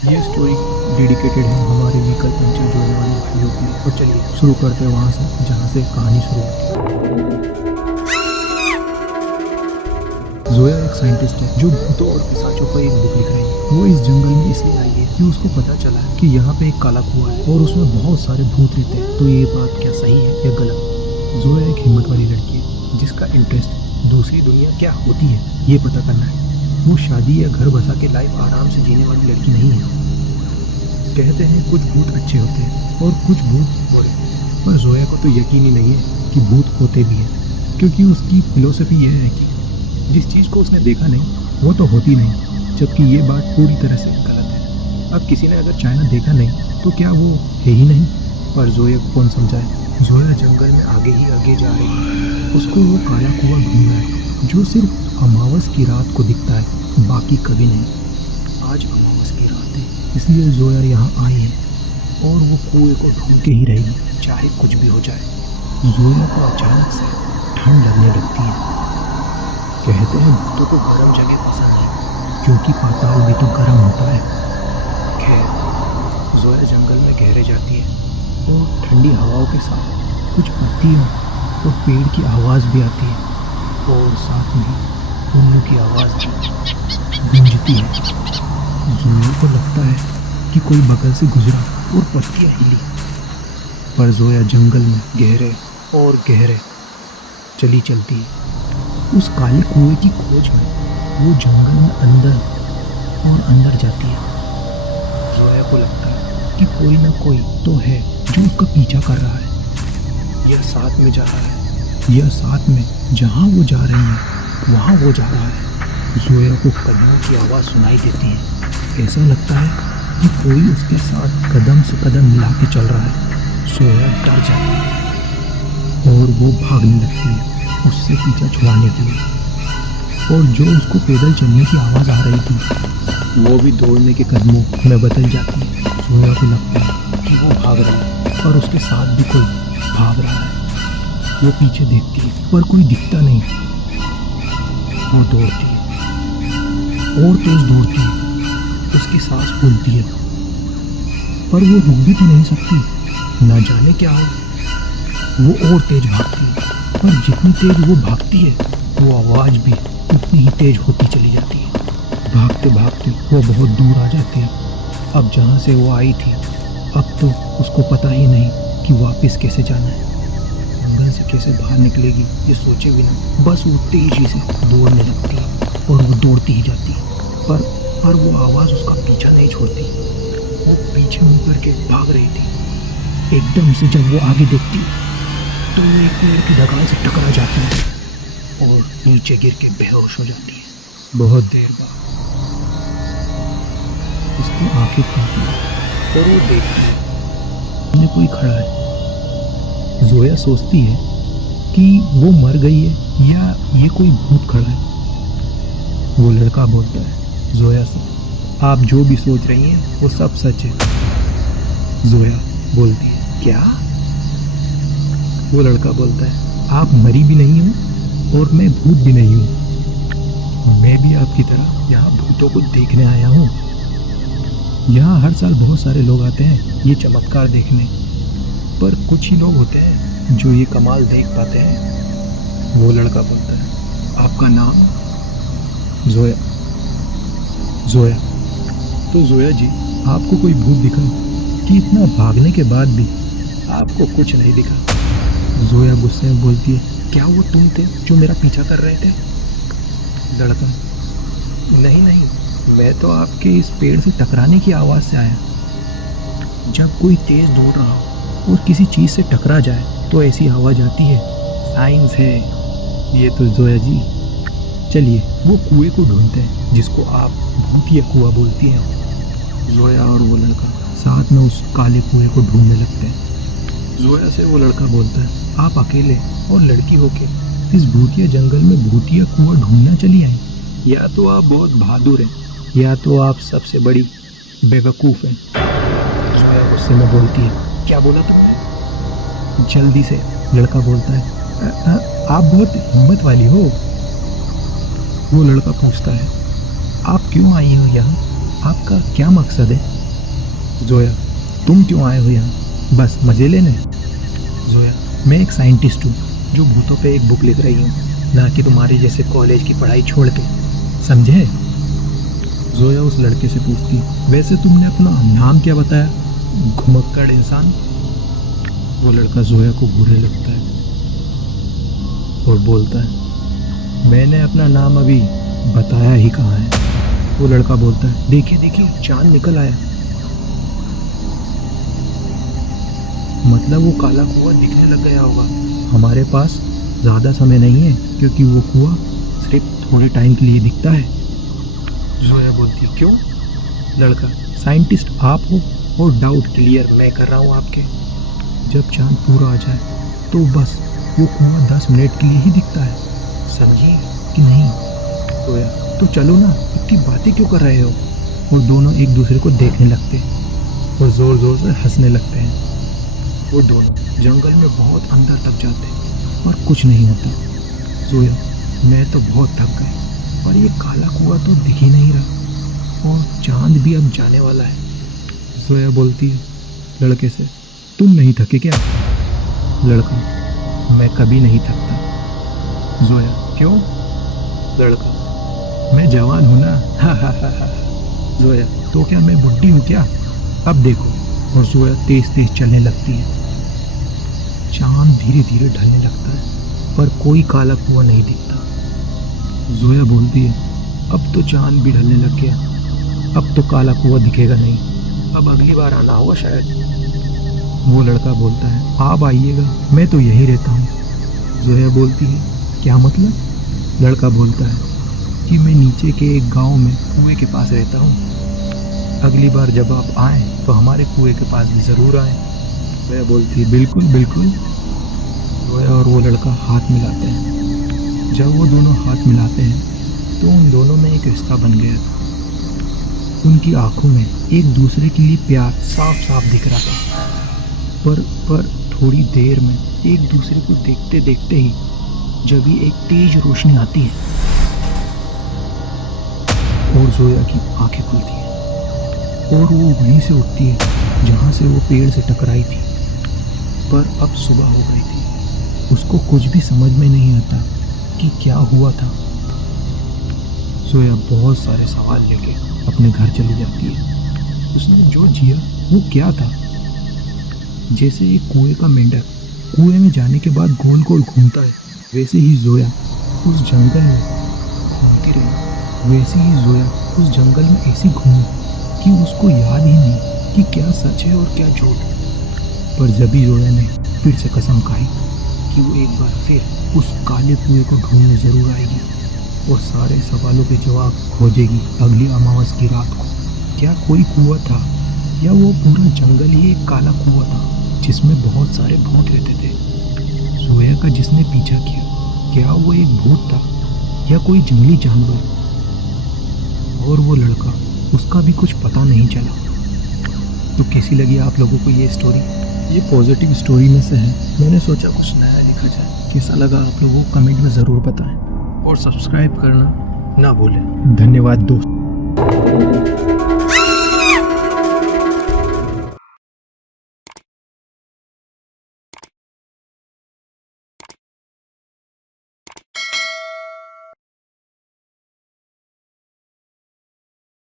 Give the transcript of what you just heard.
ये story dedicated है हमारे व्हीकल पंचर जोड़ने वाले भाइयों के लिए। और चलिए शुरू करते हैं वहाँ से जहाँ से कहानी शुरू होती है। जोया एक साइंटिस्ट है जो भूतों और पिशाचों पर एक बुक लिख रही है। वो इस जंगल में इसलिए आई है कि उसको पता चला है कि यहाँ पे एक काला कुआं है और उसमें बहुत सारे भूत रहते हैं। तो ये बात क्या सही है या गलत? जोया एक हिम्मत वाली लड़की है जिसका इंटरेस्ट दूसरी दुनिया क्या होती है ये पता करना है। वो शादी या घर बसा के लाइफ आराम से जीने वाली लड़की नहीं है। कहते हैं कुछ भूत अच्छे होते हैं और कुछ भूत बुरे, पर जोया को तो यकीन ही नहीं है कि भूत होते भी हैं, क्योंकि उसकी फिलोसफी यह है कि जिस चीज़ को उसने देखा नहीं वो तो होती नहीं, जबकि ये बात पूरी तरह से गलत है। अब किसी ने अगर चाइना देखा नहीं तो क्या वो है ही नहीं? पर जोया को कौन समझाए। जोया जंगल में आगे ही आगे जा रही है। उसको वो काला कुआं ढूंढना है जो सिर्फ अमावस की रात को दिखता है, बाकी कभी नहीं। आज अमावस की रात है, इसलिए जोया यहाँ आई है और वो कुएं को ढूंढ के ही रहेगी, चाहे कुछ भी हो जाए। जोया को अचानक से ठंड लगने लगती है। कहते हैं भूतों को गर्म जगह पसंद है क्योंकि पाताल भी तो गर्म होता है। खैर, जोया जंगल में गहरे जाती है और ठंडी हवाओं के साथ कुछ पत्तियों और पेड़ की आवाज़ भी आती है और साथ में उल्लू की आवाज़ गूंजती है। जोया को लगता है कि कोई बगल से गुजरा और पत्तियाँ हिली। पर जोया जंगल में गहरे और गहरे चली चलती है। उस काले कुएं की खोज में वो जंगल में अंदर और अंदर जाती है। जोया को लगता है कि कोई ना कोई तो है जो उसका पीछा कर रहा है। यह साथ में जा रहा है, यह साथ में जहाँ वो जा रही है वहाँ वो जा रहा है। जोया को कदमों की आवाज़ सुनाई देती है। ऐसा लगता है कि कोई उसके साथ कदम से कदम मिला के चल रहा है। जोया डर जाती है और वो भागने लगती है उससे पीछा छुड़ाने के लिए। और जो उसको पैदल चलने की आवाज़ आ रही थी वो भी दौड़ने के कदमों में बदल जाती है। जोया को लगता है कि वो भाग रहा है और उसके साथ भी कोई भाग रहा है। वो पीछे देखती है पर कोई दिखता नहीं। वो दौड़ती है और तेज दौड़ती है, उसकी सांस फूलती है, पर वो रुक भी तो नहीं सकती। ना जाने क्या हो, वो और तेज भागती है, पर जितनी तेज वो भागती है वो आवाज़ भी उतनी ही तेज होती चली जाती है। भागते भागते वो बहुत दूर आ जाती है। अब जहाँ से वो आई थी अब तो उसको पता ही नहीं कि वापस कैसे जाना है। जंगल से कैसे बाहर निकलेगी ये सोचे भी नहीं, बस वो तेजी से दौड़ने लगती है और वो दौड़ती ही जाती है। पर वो आवाज़ उसका पीछा नहीं छोड़ती। वो पीछे मुड़ करके भाग रही थी। एकदम से जब वो आगे देखती तो वो एक पेड़ की ढगाल से टकरा जाती है और नीचे गिर के बेहोश हो जाती है। बहुत देर बाद उसकी आंखें खुलती हैं और वो देखती है सामने कोई खड़ा है। जोया सोचती है कि वो मर गई है या ये कोई भूत खड़ा है। वो लड़का बोलता है जोया से, आप जो भी सोच रही हैं वो सब सच है। जोया बोलती है, क्या? वो लड़का बोलता है, आप मरी भी नहीं हो और मैं भूत भी नहीं हूँ। मैं भी आपकी तरह यहाँ भूतों को देखने आया हूँ। यहाँ हर साल बहुत सारे लोग आते हैं ये चमत्कार देखने, पर कुछ ही लोग होते हैं जो ये कमाल देख पाते हैं। वो लड़का बोलता है, आपका नाम? जोया। जोया, तो जोया जी आपको कोई भूत दिखा कि इतना भागने के बाद भी आपको कुछ नहीं दिखा? जोया गुस्से में बोलती है, क्या वो तुम थे जो मेरा पीछा कर रहे थे? लड़का, नहीं नहीं, मैं तो आपके इस पेड़ से टकराने की आवाज़ से आया। जब कोई तेज़ दौड़ रहा हो और किसी चीज़ से टकरा जाए तो ऐसी आवाज़ आती है। साइंस है ये तो जोया जी। चलिए वो कुएं को ढूंढते हैं जिसको आप भूतिया कुआं बोलती हैं। जोया और वो लड़का साथ में उस काले कुएं को ढूंढने लगते हैं। जोया से वो लड़का बोलता है, आप अकेले और लड़की होके इस भूतिया जंगल में भूतिया कुआं ढूंढना चली आई? या तो आप बहुत बहादुर हैं या तो आप सबसे बड़ी बेवकूफ़ हैं। जोया गुस्से में बोलती है, क्या बोला तुमने? जल्दी से लड़का बोलता है, आप बहुत हिम्मत वाली हो। वो लड़का पूछता है, आप क्यों आई हो यहाँ? आपका क्या मकसद है? जोया, तुम क्यों आए हो यहाँ? बस मज़े लेने? जोया, मैं एक साइंटिस्ट हूँ जो भूतों पे एक बुक लिख रही हूँ, ना कि तुम्हारे जैसे कॉलेज की पढ़ाई छोड़ के, समझे? जोया उस लड़के से पूछती, वैसे तुमने अपना नाम क्या बताया? घुमक्कड़ इंसान। वो लड़का जोया को बुरे लगता है और बोलता है, मैंने अपना नाम अभी बताया ही कहाँ है। वो लड़का बोलता है, देखिए देखिए चांद निकल आया। मतलब वो काला कुआं दिखने लग गया होगा। हमारे पास ज़्यादा समय नहीं है क्योंकि वो कुआं सिर्फ थोड़े टाइम के लिए दिखता है। जोया बोलती है, क्यों? लड़का, साइंटिस्ट आप हो और डाउट क्लियर मैं कर रहा हूँ आपके। जब चांद पूरा आ जाए तो बस वो कुआं 10 मिनट के लिए ही दिखता है, समझी कि नहीं? जोया, तो चलो ना, इतनी बातें क्यों कर रहे हो? और दोनों एक दूसरे को देखने लगते हैं और ज़ोर ज़ोर से हंसने लगते हैं। वो दोनों जंगल में बहुत अंदर तक जाते हैं पर कुछ नहीं होता। जोया, मैं तो बहुत थक गई पर ये काला कुआं तो दिख ही नहीं रहा और चांद भी अब जाने वाला है। जोया बोलती है लड़के से, तुम नहीं थके क्या? लड़का, मैं कभी नहीं थकता। जोया, क्यों? लड़का, मैं जवान हूँ ना। हा हा हा हा। जोया, तो क्या मैं बुढ़ी हूँ क्या? अब देखो। और जोया तेज तेज चलने लगती है। चांद धीरे धीरे ढलने लगता है पर कोई काला कुआं नहीं दिखता। जोया बोलती है, अब तो चांद भी ढलने लग गया, अब तो काला कुआं दिखेगा नहीं, अब अगली बार आना होगा शायद। वो लड़का बोलता है, आप आइएगा, मैं तो यहीं रहता हूँ। जोया बोलती है, क्या मतलब? लड़का बोलता है कि मैं नीचे के एक गांव में कुएं के पास रहता हूँ, अगली बार जब आप आएँ तो हमारे कुएं के पास भी ज़रूर आएँ। जोया बोलती है, बिल्कुल बिल्कुल। जोया और वो लड़का हाथ मिलाते हैं। जब वो दोनों हाथ मिलाते हैं तो उन दोनों में एक रिश्ता बन गया था। उनकी आंखों में एक दूसरे के लिए प्यार साफ साफ दिख रहा था। पर थोड़ी देर में एक दूसरे को देखते देखते ही जब ही एक तेज रोशनी आती है और जोया की आंखें खुलती हैं और वो वहीं से उठती है जहाँ से वो पेड़ से टकराई थी। पर अब सुबह हो गई थी, उसको कुछ भी समझ में नहीं आता कि क्या हुआ था। जोया बहुत सारे सवाल लेके अपने घर चली जाती है। उसने जो जिया वो क्या था? जैसे एक कुएं का मेंढक कुएं में जाने के बाद गोल गोल घूमता है, वैसे ही जोया उस जंगल में घूमती रही। वैसे ही जोया उस जंगल में ऐसी घूमी कि उसको याद ही नहीं कि क्या सच है और क्या झूठ। पर जब भी जोया ने फिर से कसम खाई कि वो एक बार फिर उस काले कुएं को ढूंढने जरूर आएगी और सारे सवालों के जवाब खोजेगी अगली अमावस की रात को। क्या कोई कुआं था या वो पूरा जंगल ही एक काला कुआं था जिसमें बहुत सारे भूत रहते थे? जोया का जिसने पीछा किया, क्या वो एक भूत था या कोई जंगली जानवर? और वो लड़का, उसका भी कुछ पता नहीं चला। तो कैसी लगी आप लोगों को ये स्टोरी? ये पॉजिटिव स्टोरी में से है, मैंने सोचा कुछ नया लिखा जाए। कैसा लगा आप लोगों को कमेंट में ज़रूर बताएं और सब्सक्राइब करना ना भूलें। धन्यवाद दोस्त।